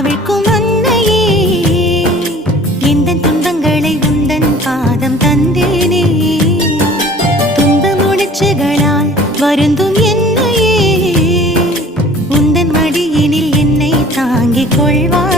அவிழ்க்கும் அன்னையே, எந்தன் துன்பங்களை உந்தன் பாதம் தந்தேனே. துன்ப முடிச்சுகளால் வருந்தும் என்னையே, உந்தன் மடியினில் என்னை தாங்கிக் கொள்வாய்.